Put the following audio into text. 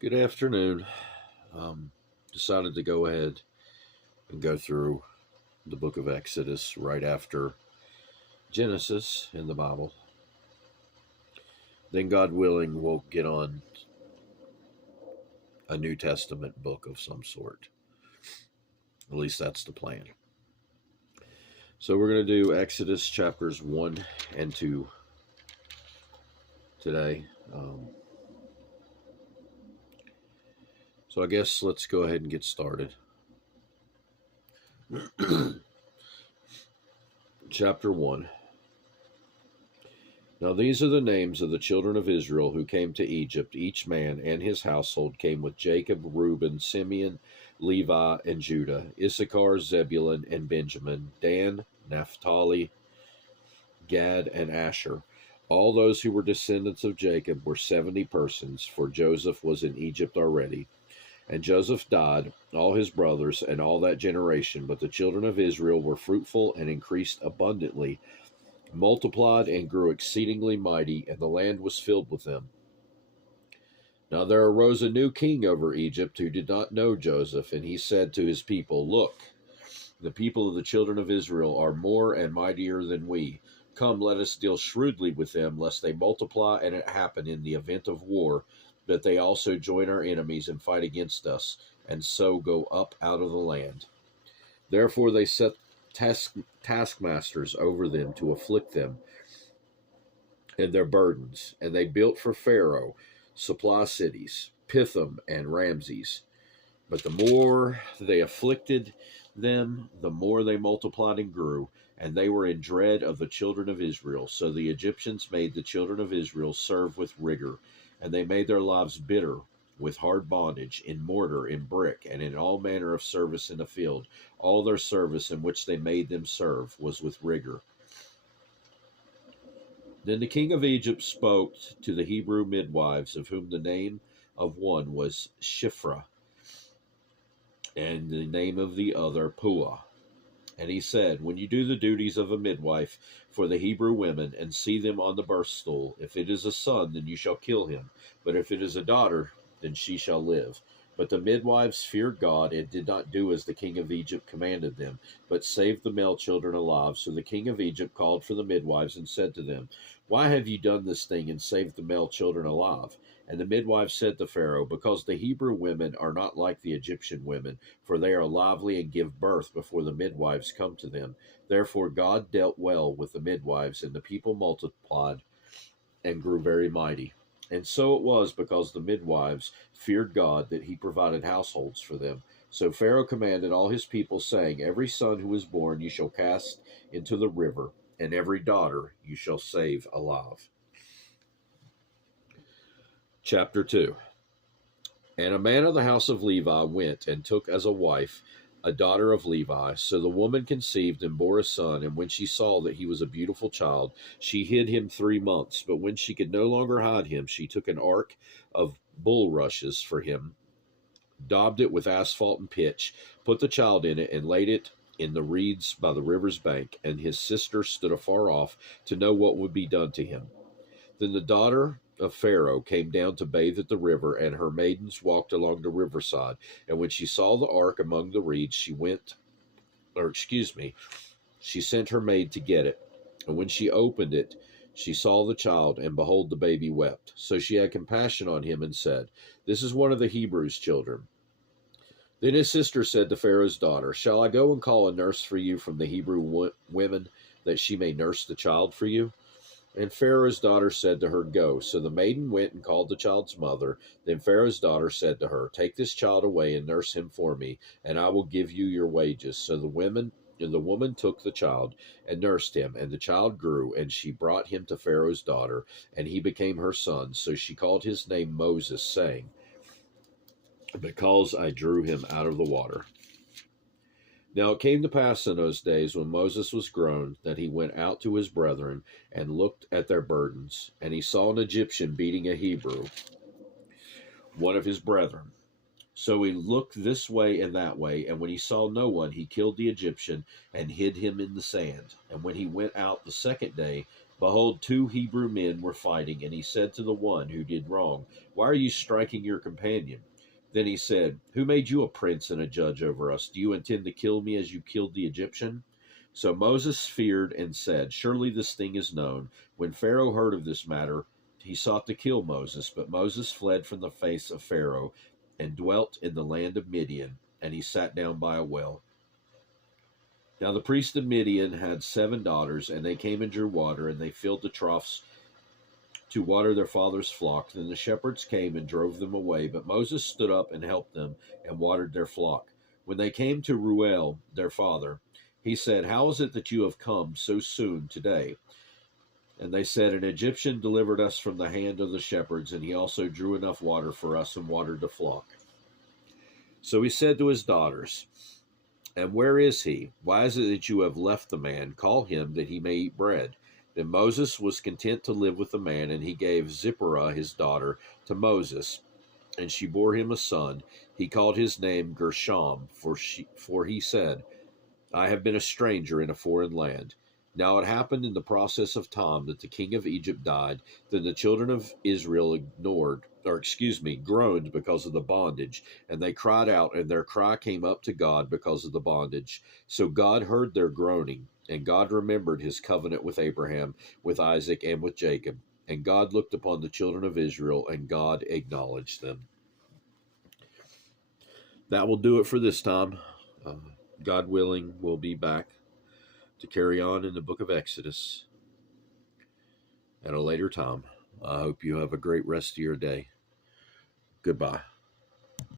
Good afternoon. Um, Decided to go ahead and go through the book of Exodus right after Genesis in the Bible. Then, God willing, we'll get on a New Testament book of some sort. At least that's the plan. So, we're going to do Exodus chapters 1 and 2 today. So, I guess let's go ahead and get started. Chapter 1. Now these are the names of the children of Israel who came to Egypt. Each man and his household came with Jacob, Reuben, Simeon, Levi, and Judah, Issachar, Zebulun, and Benjamin, Dan, Naphtali, Gad, and Asher. All those who were descendants of Jacob were 70 persons, for Joseph was in Egypt already. And Joseph died, all his brothers, and all that generation. But the children of Israel were fruitful and increased abundantly, multiplied and grew exceedingly mighty, and the land was filled with them. Now there arose a new king over Egypt who did not know Joseph, and he said to his people, Look, the people of the children of Israel are more and mightier than we. Come, let us deal shrewdly with them, lest they multiply, and it happen in the event of war, that they also join our enemies and fight against us, and so go up out of the land. Therefore they set taskmasters over them to afflict them and their burdens, and they built for Pharaoh supply cities, Pithom and Ramses. But the more they afflicted them, the more they multiplied and grew, and they were in dread of the children of Israel. So the Egyptians made the children of Israel serve with rigor, and they made their lives bitter with hard bondage, in mortar, in brick, and in all manner of service in the field. All their service in which they made them serve was with rigor. Then the king of Egypt spoke to the Hebrew midwives, of whom the name of one was Shiphrah, and the name of the other Puah. And he said, When you do the duties of a midwife for the Hebrew women, and see them on the birth stool, if it is a son, then you shall kill him. But if it is a daughter, then she shall live. But the midwives feared God, and did not do as the king of Egypt commanded them, but saved the male children alive. So the king of Egypt called for the midwives, and said to them, Why have you done this thing, and saved the male children alive? And the midwives said to Pharaoh, Because the Hebrew women are not like the Egyptian women, for they are lively and give birth before the midwives come to them. Therefore God dealt well with the midwives, and the people multiplied and grew very mighty. And so it was because the midwives feared God that he provided households for them. So Pharaoh commanded all his people, saying, Every son who is born you shall cast into the river, and every daughter you shall save alive. Chapter 2. And a man of the house of Levi went and took as a wife a daughter of Levi. So the woman conceived and bore a son, and when she saw that he was a beautiful child, she hid him 3 months. But when she could no longer hide him, she took an ark of bulrushes for him, daubed it with asphalt and pitch, put the child in it, and laid it in the reeds by the river's bank. And his sister stood afar off to know what would be done to him. Then the daughter of Pharaoh came down to bathe at the river, and her maidens walked along the riverside. And when she saw the ark among the reeds, she sent her maid to get it. And when she opened it, she saw the child, and behold, the baby wept. So she had compassion on him and said, This is one of the Hebrews' children. Then his sister said to Pharaoh's daughter, Shall I go and call a nurse for you from the Hebrew women, that she may nurse the child for you? And Pharaoh's daughter said to her, Go. So the maiden went and called the child's mother. Then Pharaoh's daughter said to her, Take this child away and nurse him for me, and I will give you your wages. So the woman took the child and nursed him, and the child grew, and she brought him to Pharaoh's daughter, and he became her son. So she called his name Moses, saying, Because I drew him out of the water. Now it came to pass in those days, when Moses was grown, that he went out to his brethren and looked at their burdens. And he saw an Egyptian beating a Hebrew, one of his brethren. So he looked this way and that way, and when he saw no one, he killed the Egyptian and hid him in the sand. And when he went out the second day, behold, two Hebrew men were fighting, and he said to the one who did wrong, Why are you striking your companion? Then he said, Who made you a prince and a judge over us? Do you intend to kill me as you killed the Egyptian? So Moses feared and said, Surely this thing is known. When Pharaoh heard of this matter, he sought to kill Moses, but Moses fled from the face of Pharaoh and dwelt in the land of Midian, and he sat down by a well. Now the priest of Midian had 7 daughters, and they came and drew water, and they filled the troughs to water their father's flock. Then the shepherds came and drove them away, but Moses stood up and helped them and watered their flock. When they came to Reuel, their father, he said, How is it that you have come so soon today? And they said, An Egyptian delivered us from the hand of the shepherds, and he also drew enough water for us and watered the flock. So he said to his daughters, And where is he? Why is it that you have left the man? Call him, that he may eat bread. Then Moses was content to live with the man, and he gave Zipporah his daughter to Moses, and she bore him a son. He called his name Gershom, for he said, I have been a stranger in a foreign land. Now it happened in the process of time that the king of Egypt died. Then the children of Israel groaned because of the bondage, and they cried out, and their cry came up to God because of the bondage. So God heard their groaning, and God remembered his covenant with Abraham, with Isaac, and with Jacob. And God looked upon the children of Israel, and God acknowledged them. That will do it for this time. God willing, we'll be back to carry on in the book of Exodus at a later time. I hope you have a great rest of your day. Goodbye.